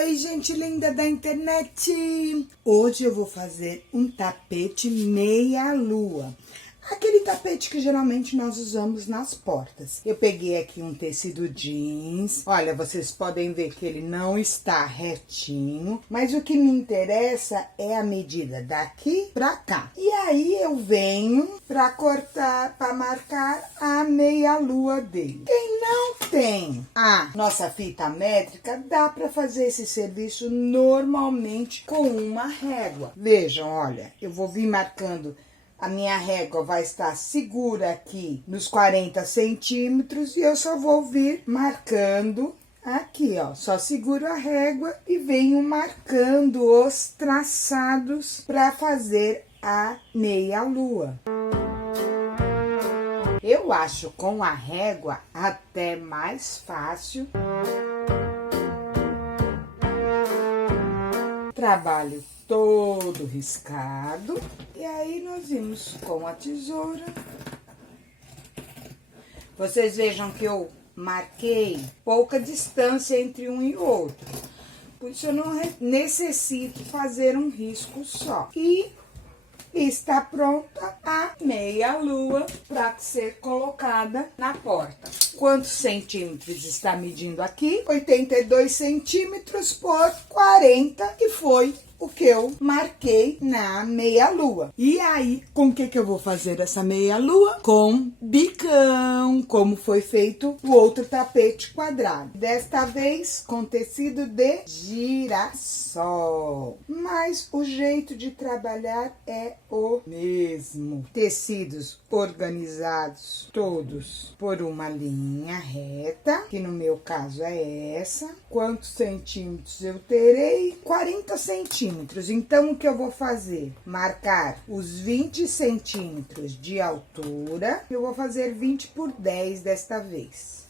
Oi, gente linda da internet! Hoje eu vou fazer um tapete meia-lua. Aquele tapete que geralmente nós usamos nas portas. Eu peguei aqui um tecido jeans. Olha, vocês podem ver que ele não está retinho. Mas o que me interessa é a medida daqui pra cá. E aí eu venho pra cortar, pra marcar a meia-lua dele. Quem não tem a nossa fita métrica, dá pra fazer esse serviço normalmente com uma régua. Vejam, olha, eu vou vir marcando. A minha régua vai estar segura aqui nos 40 centímetros e eu só vou vir marcando aqui, ó. Só seguro a régua e venho marcando os traçados para fazer a meia-lua. Eu acho com a régua até mais fácil. Trabalho todo riscado. E aí, nós vimos com a tesoura. Vocês vejam que eu marquei pouca distância entre um e outro. Por isso, eu não necessito fazer um risco só. E está pronta a meia-lua para ser colocada na porta. Quantos centímetros está medindo aqui? 82 centímetros por 40, que foi o que eu marquei na meia-lua. E aí, com o que eu vou fazer essa meia-lua? Com bicão, como foi feito o outro tapete quadrado. Desta vez, com tecido de girassol. Mas o jeito de trabalhar é o mesmo. Tecidos organizados, todos por uma linha reta, que no meu caso é essa. Quantos centímetros eu terei? 40 centímetros. Então, o que eu vou fazer? Marcar os 20 centímetros de altura. Eu vou fazer 20 por 10 desta vez.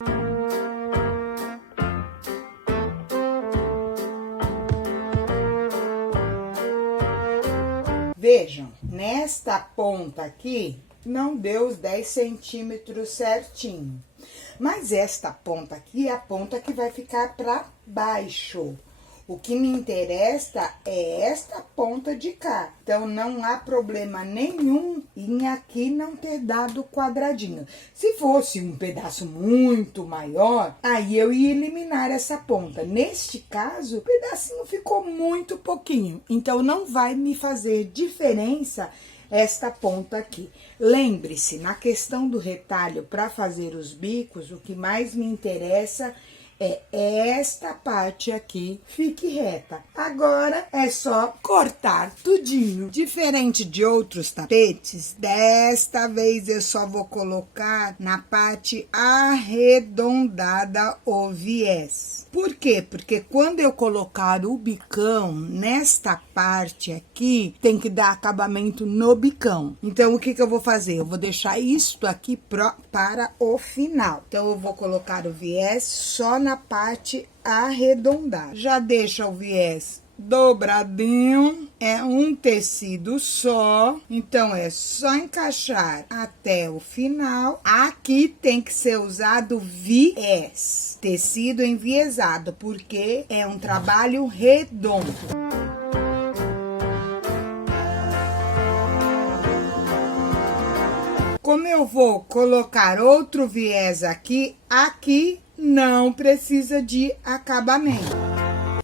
Vejam, nesta ponta aqui, não deu os 10 centímetros certinho. Mas esta ponta aqui é a ponta que vai ficar para baixo. O que me interessa é esta ponta de cá. Então, não há problema nenhum em aqui não ter dado quadradinho. Se fosse um pedaço muito maior, aí eu ia eliminar essa ponta. Neste caso, o pedacinho ficou muito pouquinho. Então, não vai me fazer diferença esta ponta aqui. Lembre-se, na questão do retalho, para fazer os bicos, o que mais me interessa é esta parte aqui, fique reta. Agora, é só cortar tudinho. Diferente de outros tapetes, desta vez eu só vou colocar na parte arredondada o viés. Por quê? Porque quando eu colocar o bicão nesta parte aqui, tem que dar acabamento no bicão. Então, o que eu vou fazer? Eu vou deixar isto aqui para o final. Então, eu vou colocar o viés só na parte arredondada. Já deixa o viés dobradinho, é um tecido só, então é só encaixar até o final. Aqui tem que ser usado viés, tecido enviesado, porque é um trabalho redondo. Como eu vou colocar outro viés aqui, aqui não precisa de acabamento.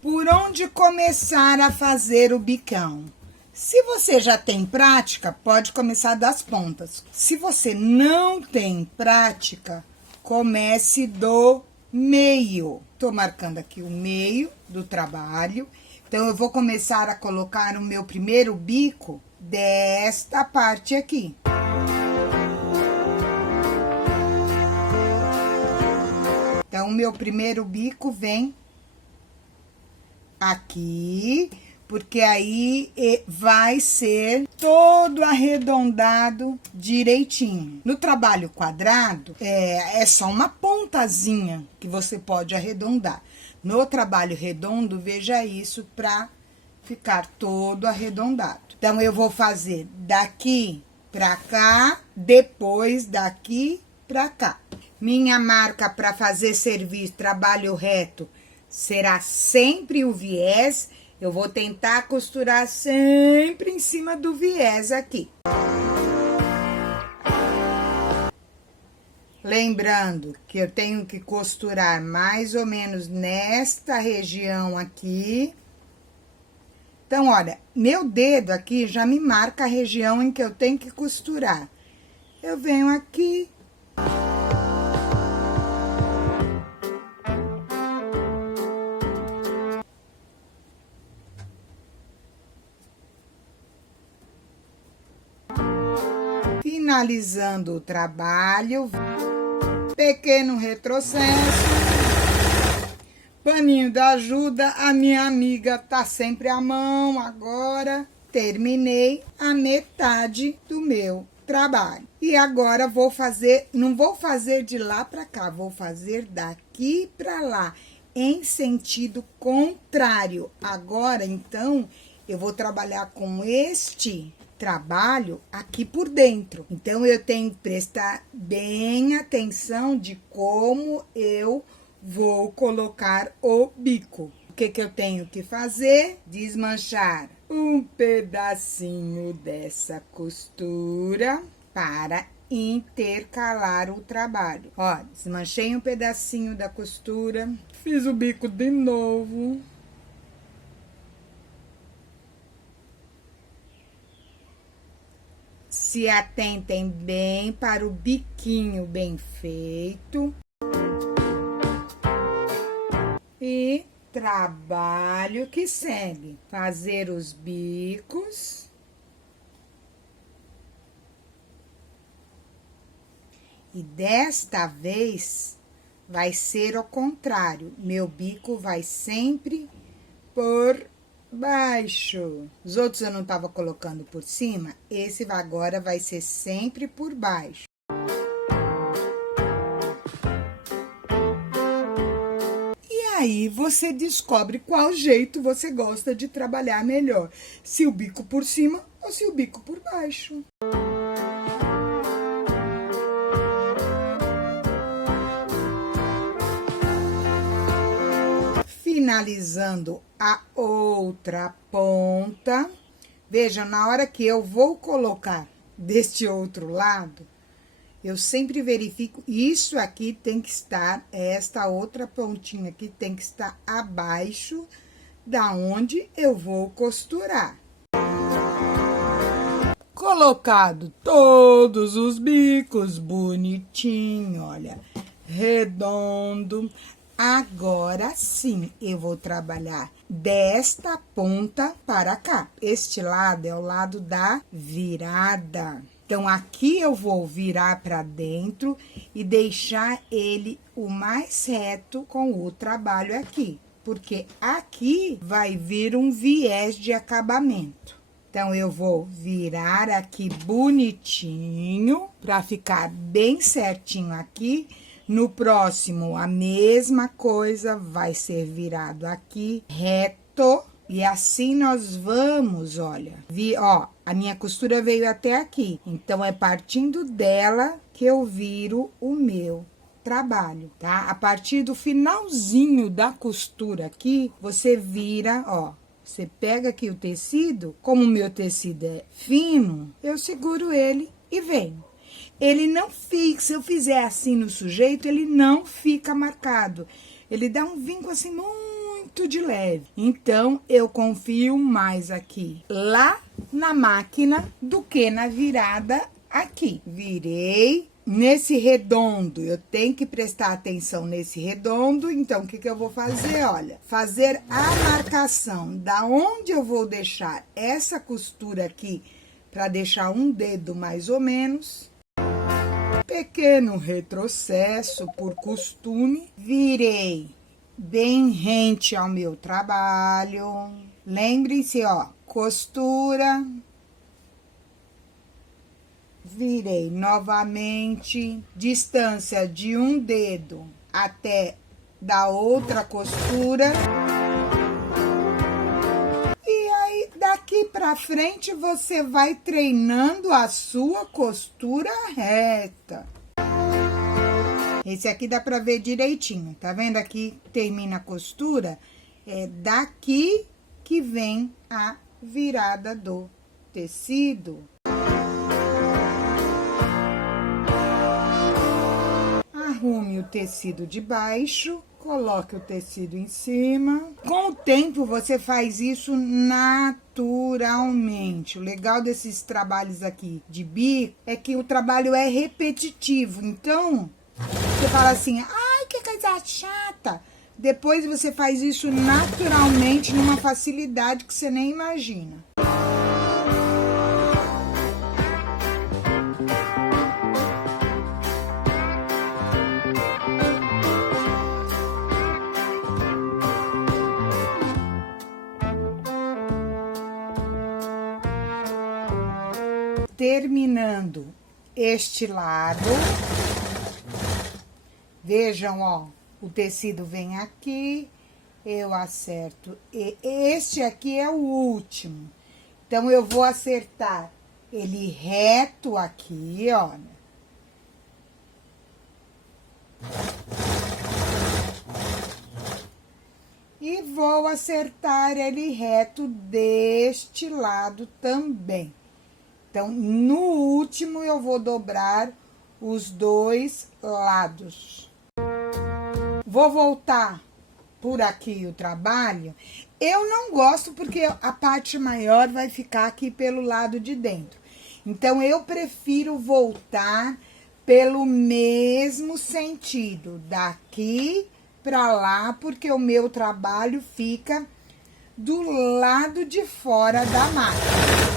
Por onde começar a fazer o bicão? Se você já tem prática, pode começar das pontas. Se você não tem prática, comece do meio. Tô marcando aqui o meio do trabalho. Então, eu vou começar a colocar o meu primeiro bico desta parte aqui. Então, o meu primeiro bico vem aqui, porque aí vai ser todo arredondado direitinho. No trabalho quadrado, é só uma pontazinha que você pode arredondar. No trabalho redondo, veja isso para ficar todo arredondado. Então, eu vou fazer daqui pra cá, depois daqui pra cá. Minha marca para fazer servir trabalho reto será sempre o viés. Eu vou tentar costurar sempre em cima do viés aqui. Lembrando que eu tenho que costurar mais ou menos nesta região aqui. Então, olha, meu dedo aqui já me marca a região em que eu tenho que costurar. Eu venho aqui. Finalizando o trabalho, pequeno retrocesso, paninho da ajuda, a minha amiga tá sempre à mão. Agora terminei a metade do meu trabalho. E agora vou fazer, não vou fazer de lá para cá, vou fazer daqui para lá, em sentido contrário. Agora, então, eu vou trabalhar com este trabalho aqui por dentro. Então, eu tenho que prestar bem atenção de como eu vou colocar o bico. O que eu tenho que fazer? Desmanchar um pedacinho dessa costura para intercalar o trabalho. Ó, desmanchei um pedacinho da costura, fiz o bico de novo. Se atentem bem para o biquinho bem feito. E trabalho que segue. Fazer os bicos. E desta vez vai ser o contrário. Meu bico vai sempre por baixo. Os outros eu não tava colocando por cima, esse agora vai ser sempre por baixo. E aí você descobre qual jeito você gosta de trabalhar melhor, se o bico por cima ou se o bico por baixo. Finalizando a outra ponta, veja, na hora que eu vou colocar deste outro lado, eu sempre verifico, isso aqui tem que estar, esta outra pontinha aqui tem que estar abaixo da onde eu vou costurar. Colocado todos os bicos bonitinho, olha, redondo. Agora sim, eu vou trabalhar desta ponta para cá. Este lado é o lado da virada. Então, aqui eu vou virar para dentro e deixar ele o mais reto com o trabalho aqui. Porque aqui vai vir um viés de acabamento. Então, eu vou virar aqui bonitinho para ficar bem certinho aqui. No próximo, a mesma coisa, vai ser virado aqui, reto. E assim nós vamos, olha. Ó, a minha costura veio até aqui. Então, é partindo dela que eu viro o meu trabalho, tá? A partir do finalzinho da costura aqui, você vira, ó. Você pega aqui o tecido, como o meu tecido é fino, eu seguro ele e venho. Ele não fica, se eu fizer assim no sujeito, ele não fica marcado. Ele dá um vinco assim muito de leve. Então, eu confio mais aqui lá na máquina do que na virada aqui. Virei nesse redondo, eu tenho que prestar atenção nesse redondo. Então, o que eu vou fazer? Olha, fazer a marcação da onde eu vou deixar essa costura aqui, para deixar um dedo mais ou menos. Pequeno retrocesso por costume, virei bem rente ao meu trabalho. Lembrem-se, ó, costura, virei novamente, distância de um dedo até da outra costura. E aí, daqui pra frente, você vai treinando a sua costura reta. Esse aqui dá pra ver direitinho, tá vendo? Aqui termina a costura, é daqui que vem a virada do tecido. Arrume o tecido de baixo, coloque o tecido em cima. Com o tempo, você faz isso naturalmente. O legal desses trabalhos aqui de bico é que o trabalho é repetitivo. Então, você fala assim, ai, que coisa chata. Depois você faz isso naturalmente, numa facilidade que você nem imagina. Terminando este lado, vejam, ó, o tecido vem aqui, eu acerto, e este aqui é o último, então eu vou acertar ele reto aqui, olha. E vou acertar ele reto deste lado também. Então, no último, eu vou dobrar os dois lados. Vou voltar por aqui o trabalho. Eu não gosto porque a parte maior vai ficar aqui pelo lado de dentro. Então, eu prefiro voltar pelo mesmo sentido, daqui para lá, porque o meu trabalho fica do lado de fora da máquina.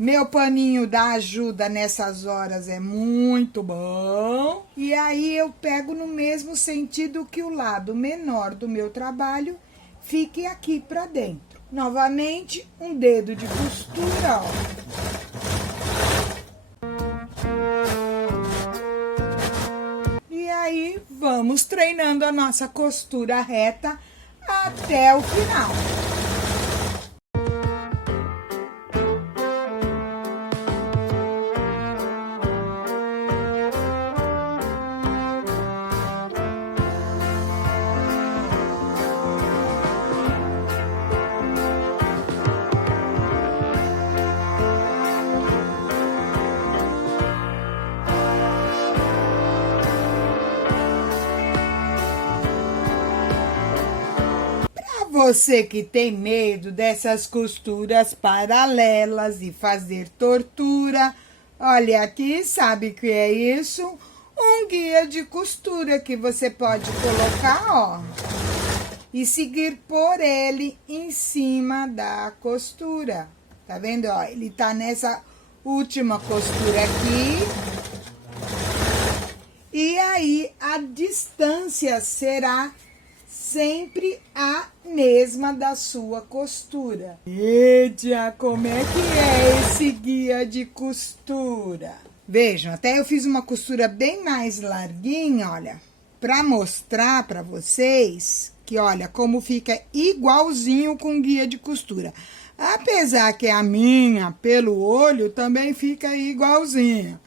Meu paninho da ajuda nessas horas é muito bom. E aí eu pego no mesmo sentido que o lado menor do meu trabalho fique aqui pra dentro. Novamente, um dedo de costura, ó. E aí, vamos treinando a nossa costura reta até o final. Você que tem medo dessas costuras paralelas e fazer tortura, olha aqui, sabe o que é isso? Um guia de costura que você pode colocar, ó, e seguir por ele em cima da costura. Tá vendo, ó? Ele tá nessa última costura aqui. E aí, a distância será sempre a mesma da sua costura. Eita, como é que é esse guia de costura? Vejam, até eu fiz uma costura bem mais larguinha, olha, para mostrar para vocês que, olha, como fica igualzinho com guia de costura. Apesar que a minha, pelo olho, também fica igualzinha,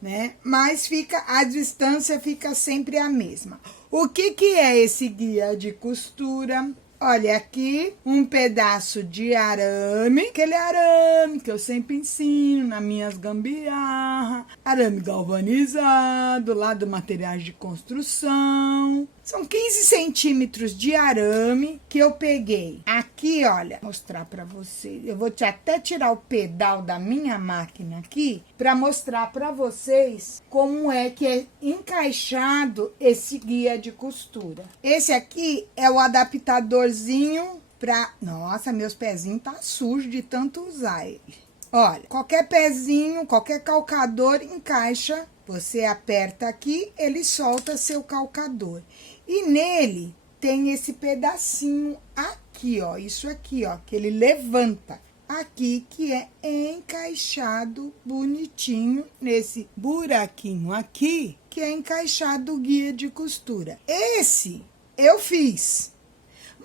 né? Mas a distância fica sempre a mesma. O que é esse guia de costura? Olha aqui, um pedaço de arame, aquele arame que eu sempre ensino nas minhas gambiarras, arame galvanizado, lá do materiais de construção. São 15 centímetros de arame que eu peguei. Aqui, olha, vou mostrar pra vocês. Eu vou até tirar o pedal da minha máquina aqui pra mostrar pra vocês como é que é encaixado esse guia de costura. Esse aqui é o adaptadorzinho pra... Nossa, meus pezinhos tá sujos de tanto usar ele. Olha, qualquer pezinho, qualquer calcador encaixa. Você aperta aqui, ele solta seu calcador. E nele tem esse pedacinho aqui, ó. Isso aqui, ó, que ele levanta. Aqui, que é encaixado bonitinho nesse buraquinho aqui, que é encaixado o guia de costura. Esse eu fiz.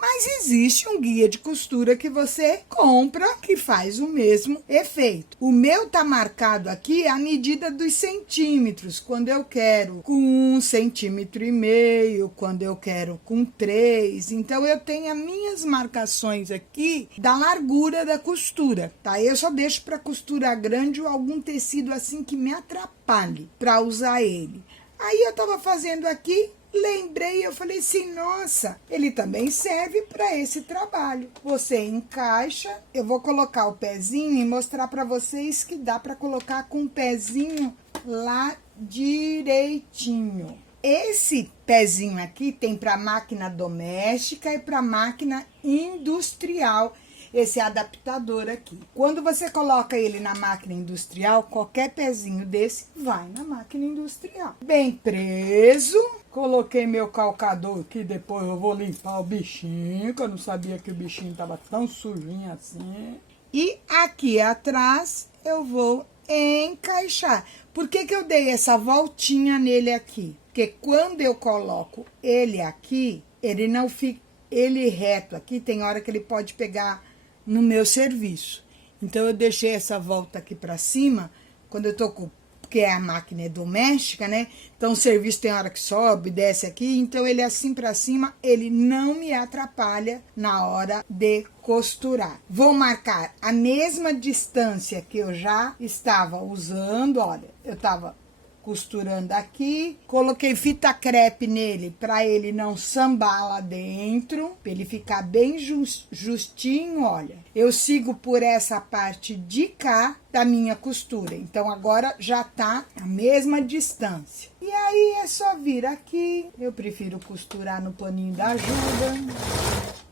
Mas existe um guia de costura que você compra que faz o mesmo efeito. O meu tá marcado aqui a medida dos centímetros, quando eu quero com 1,5 cm, quando eu quero com 3. Então eu tenho as minhas marcações aqui da largura da costura, tá? Eu só deixo para costura grande ou algum tecido assim que me atrapalhe para usar ele. Aí eu tava fazendo aqui, lembrei, eu falei assim, nossa, ele também serve para esse trabalho. Você encaixa, eu vou colocar o pezinho e mostrar para vocês que dá para colocar com o pezinho lá direitinho. Esse pezinho aqui tem para máquina doméstica e para máquina industrial. Esse adaptador aqui. Quando você coloca ele na máquina industrial, qualquer pezinho desse vai na máquina industrial. Bem preso. Coloquei meu calcador aqui, depois eu vou limpar o bichinho, que eu não sabia que o bichinho tava tão sujinho assim. E aqui atrás eu vou encaixar. Por que que eu dei essa voltinha nele aqui? Porque quando eu coloco ele aqui, ele não fica, ele reto aqui, tem hora que ele pode pegar no meu serviço. Então eu deixei essa volta aqui para cima, quando eu tô com, porque a máquina é doméstica, né? Então o serviço tem hora que sobe, desce aqui, então ele assim para cima, ele não me atrapalha na hora de costurar. Vou marcar a mesma distância que eu já estava usando, olha, eu tava costurando aqui, coloquei fita crepe nele para ele não sambar lá dentro, para ele ficar bem justinho, olha. Eu sigo por essa parte de cá da minha costura, então agora já tá a mesma distância. E aí é só vir aqui, eu prefiro costurar no paninho da ajuda,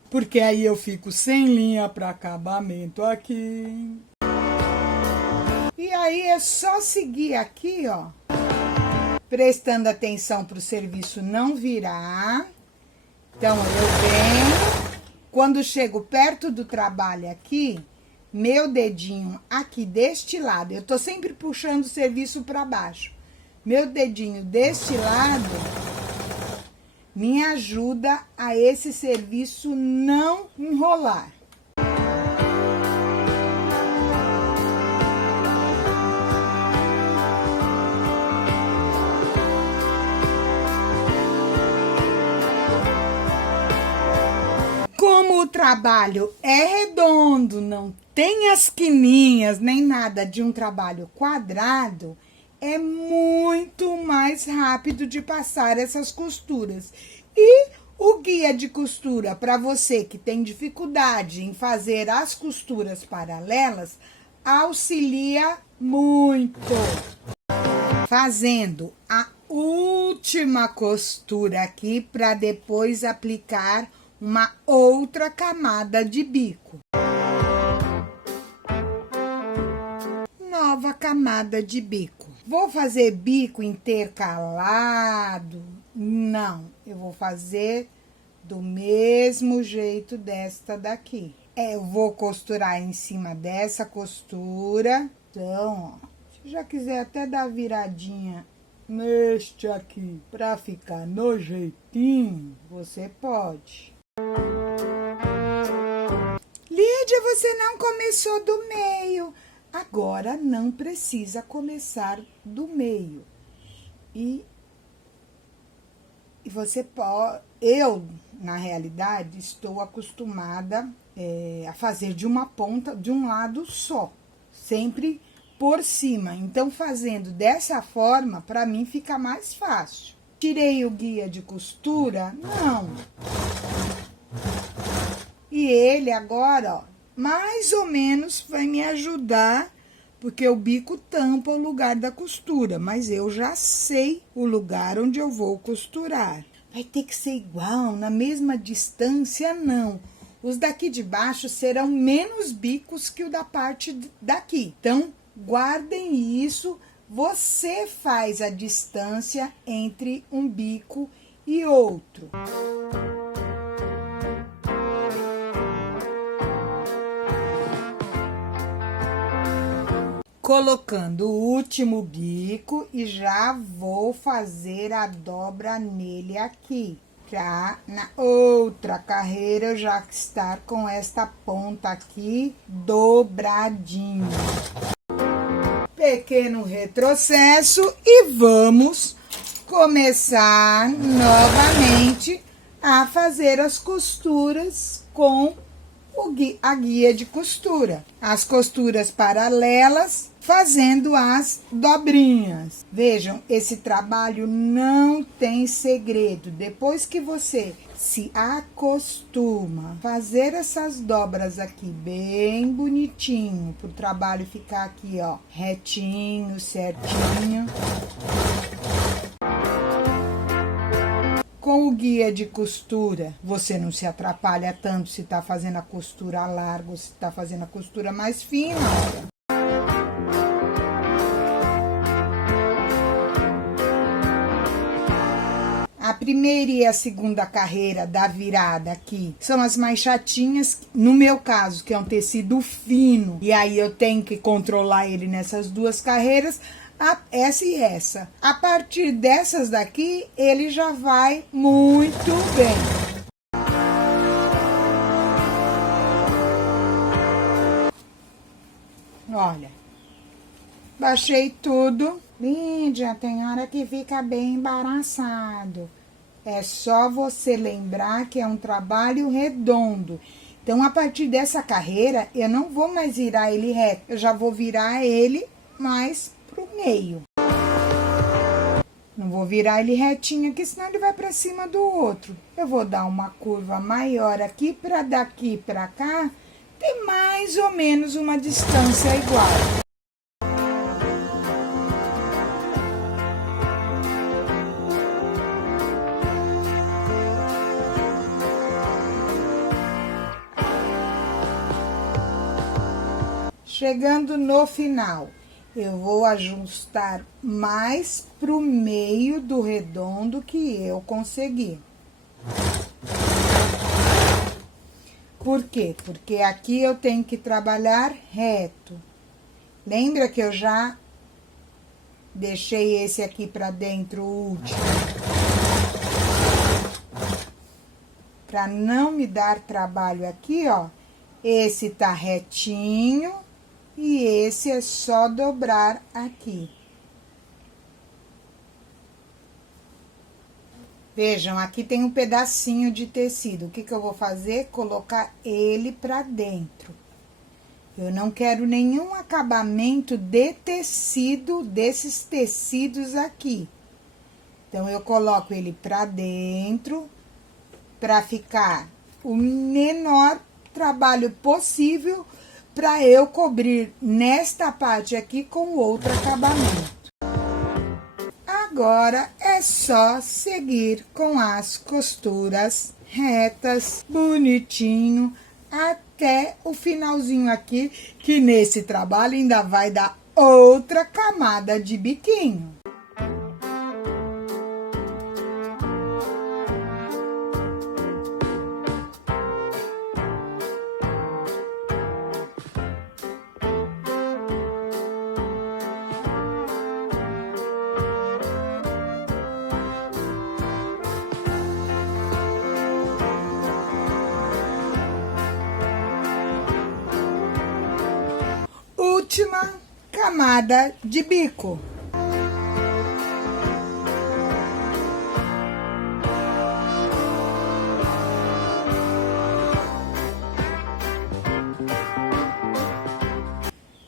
porque aí eu fico sem linha para acabamento aqui. E aí é só seguir aqui, ó, prestando atenção para o serviço não virar. Então, eu venho, quando chego perto do trabalho aqui, meu dedinho aqui deste lado, eu tô sempre puxando o serviço para baixo. Meu dedinho deste lado me ajuda a esse serviço não enrolar. Como o trabalho é redondo, não tem as quininhas nem nada de um trabalho quadrado, é muito mais rápido de passar essas costuras. E o guia de costura, para você que tem dificuldade em fazer as costuras paralelas, auxilia muito. Fazendo a última costura aqui para depois aplicar uma outra camada de bico. Nova camada de bico. Vou fazer bico intercalado? Não, eu vou fazer do mesmo jeito desta daqui. Eu vou costurar em cima dessa costura. Então, ó, se já quiser até dar viradinha neste aqui para ficar no jeitinho, você pode. Lídia, você não começou do meio. Agora não precisa começar do meio. E você pode... Eu, na realidade, estou acostumada a fazer de uma ponta, de um lado só. Sempre por cima. Então, fazendo dessa forma, para mim fica mais fácil. Tirei o guia de costura? Não. E ele agora, ó, mais ou menos vai me ajudar, porque o bico tampa o lugar da costura, mas eu já sei o lugar onde eu vou costurar. Vai ter que ser igual, na mesma distância, não. Os daqui de baixo serão menos bicos que o da parte daqui. Então, guardem isso, você faz a distância entre um bico e outro. Colocando o último bico e já vou fazer a dobra nele aqui. Pra na outra carreira eu já estar com esta ponta aqui dobradinha. Pequeno retrocesso e vamos começar novamente a fazer as costuras com a guia de costura. As costuras paralelas, fazendo as dobrinhas. Vejam, esse trabalho não tem segredo. Depois que você se acostuma a fazer essas dobras aqui bem bonitinho, para o trabalho ficar aqui, ó, retinho, certinho. Com o guia de costura, você não se atrapalha tanto se tá fazendo a costura larga ou se tá fazendo a costura mais fina, olha. A primeira e a segunda carreira da virada aqui são as mais chatinhas, no meu caso, que é um tecido fino. E aí eu tenho que controlar ele nessas duas carreiras, essa e essa. A partir dessas daqui, ele já vai muito bem. Olha, baixei tudo. Lídia, tem hora que fica bem embaraçado. É só você lembrar que é um trabalho redondo. Então, a partir dessa carreira, eu não vou mais virar ele reto. Eu já vou virar ele mais pro meio. Não vou virar ele retinho aqui, senão ele vai para cima do outro. Eu vou dar uma curva maior aqui, para daqui para cá, ter mais ou menos uma distância igual. Chegando no final, eu vou ajustar mais pro meio do redondo que eu consegui. Por quê? Porque aqui eu tenho que trabalhar reto. Lembra que eu já deixei esse aqui pra dentro, o último? Pra não me dar trabalho aqui, ó, esse tá retinho. E esse é só dobrar aqui. Vejam, aqui tem um pedacinho de tecido. O que que eu vou fazer? Colocar ele pra dentro. Eu não quero nenhum acabamento de tecido, desses tecidos aqui. Então, eu coloco ele pra dentro, pra ficar o menor trabalho possível, para eu cobrir nesta parte aqui com outro acabamento. Agora é só seguir com as costuras retas, bonitinho, até o finalzinho aqui, que nesse trabalho ainda vai dar outra camada de biquinho. Última camada de bico.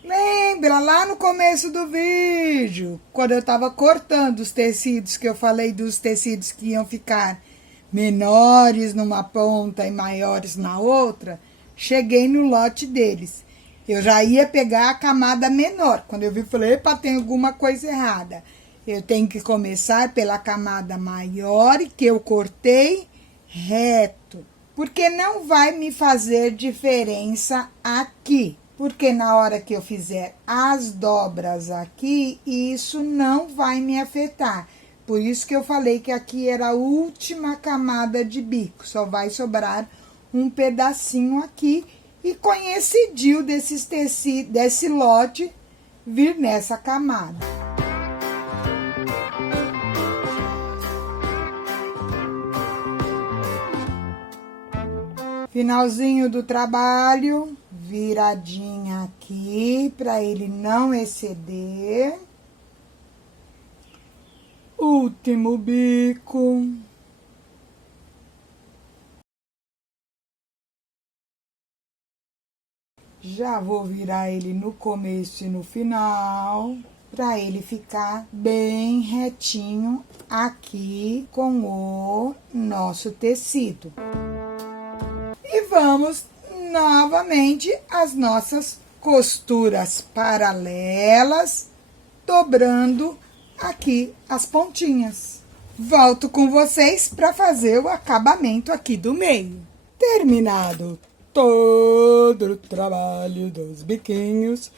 Lembra lá no começo do vídeo, quando eu tava cortando os tecidos, que eu falei dos tecidos que iam ficar menores numa ponta e maiores na outra? Cheguei no lote deles. Eu já ia pegar a camada menor. Quando eu vi, falei, epa, tem alguma coisa errada. Eu tenho que começar pela camada maior que eu cortei reto. Porque não vai me fazer diferença aqui. Porque na hora que eu fizer as dobras aqui, isso não vai me afetar. Por isso que eu falei que aqui era a última camada de bico. Só vai sobrar um pedacinho aqui. E coincidiu desses tecidos, desse lote vir nessa camada. Finalzinho do trabalho, viradinha aqui para ele não exceder. Último bico. Já vou virar ele no começo e no final, para ele ficar bem retinho aqui com o nosso tecido. E vamos novamente às nossas costuras paralelas, dobrando aqui as pontinhas. Volto com vocês para fazer o acabamento aqui do meio. Terminado todo o trabalho dos biquinhos,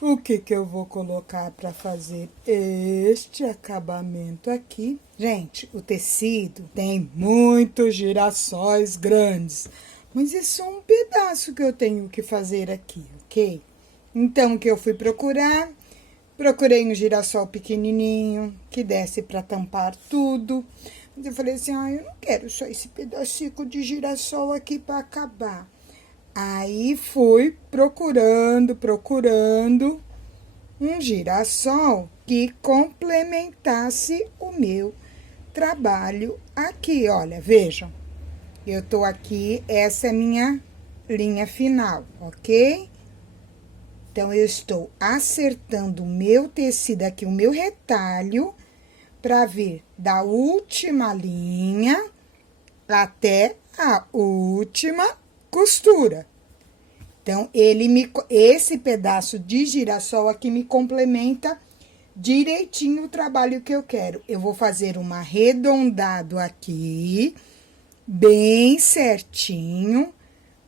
o que eu vou colocar para fazer este acabamento aqui? Gente, o tecido tem muitos girassóis grandes, mas é só um pedaço que eu tenho que fazer aqui, ok? Então, o que eu fui procurar? Procurei um girassol pequenininho, que desse para tampar tudo. Mas eu falei assim, eu não quero só esse pedacinho de girassol aqui para acabar. Aí, fui procurando um girassol que complementasse o meu trabalho aqui. Olha, vejam. Eu tô aqui, essa é minha linha final, ok? Então, eu estou acertando o meu tecido aqui, o meu retalho, para vir da última linha até a última costura. Então, esse pedaço de girassol aqui me complementa direitinho o trabalho que eu quero. Eu vou fazer um arredondado aqui, bem certinho,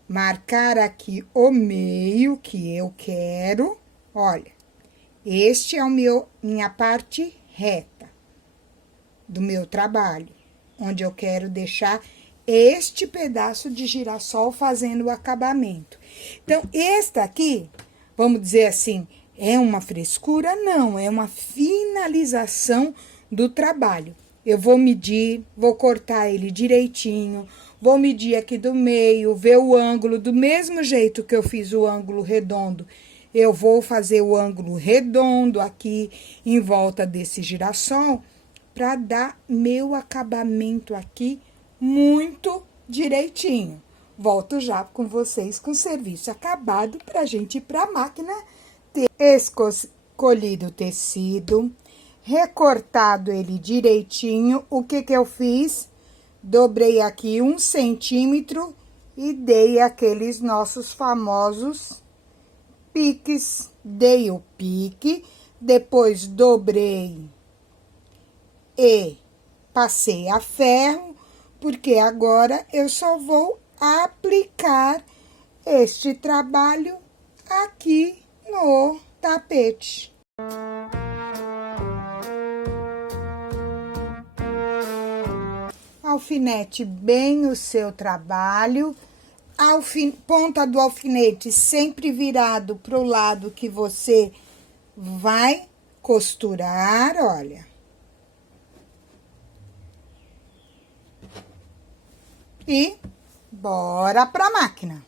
marcar aqui o meio que eu quero. Olha, este é minha parte reta do meu trabalho, onde eu quero deixar este pedaço de girassol fazendo o acabamento. Então, esta aqui, vamos dizer assim, é uma frescura? Não, é uma finalização do trabalho. Eu vou medir, vou cortar ele direitinho, vou medir aqui do meio, ver o ângulo, do mesmo jeito que eu fiz o ângulo redondo. Eu vou fazer o ângulo redondo aqui em volta desse girassol, para dar meu acabamento aqui muito direitinho. Volto já com vocês com o serviço acabado pra gente ir pra máquina. Ter escolhido o tecido, recortado ele direitinho. O que eu fiz? Dobrei aqui 1 centímetro e dei aqueles nossos famosos piques. Dei o pique, depois dobrei e passei a ferro, porque agora eu só vou aplicar este trabalho aqui no tapete. Alfinete bem o seu trabalho, ponta do alfinete sempre virado para o lado que você vai costurar, olha. E bora pra máquina.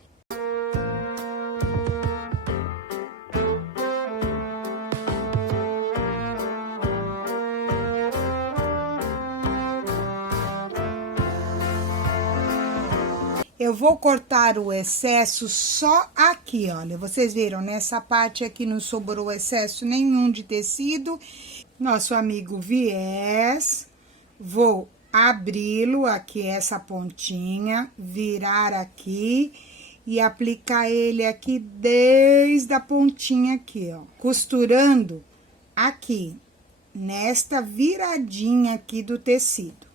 Eu vou cortar o excesso só aqui, olha. Vocês viram, nessa parte aqui não sobrou excesso nenhum de tecido. Nosso amigo viés, vou abri-lo aqui, essa pontinha, virar aqui e aplicar ele aqui desde a pontinha aqui, ó. Costurando aqui, nesta viradinha aqui do tecido.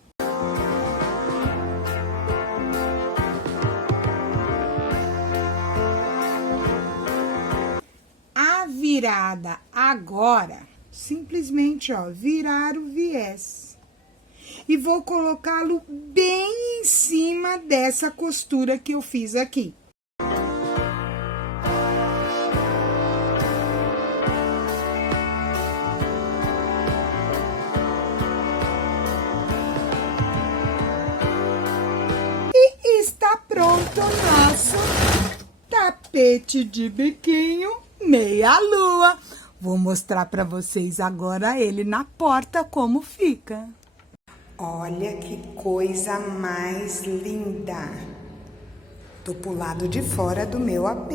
A virada agora, simplesmente, ó, virar o viés. E vou colocá-lo bem em cima dessa costura que eu fiz aqui. E está pronto pronto o nosso tapete de biquinho meia-lua. Vou mostrar para vocês agora ele na porta como fica. Olha que coisa mais linda! Tô pro lado de fora do meu AP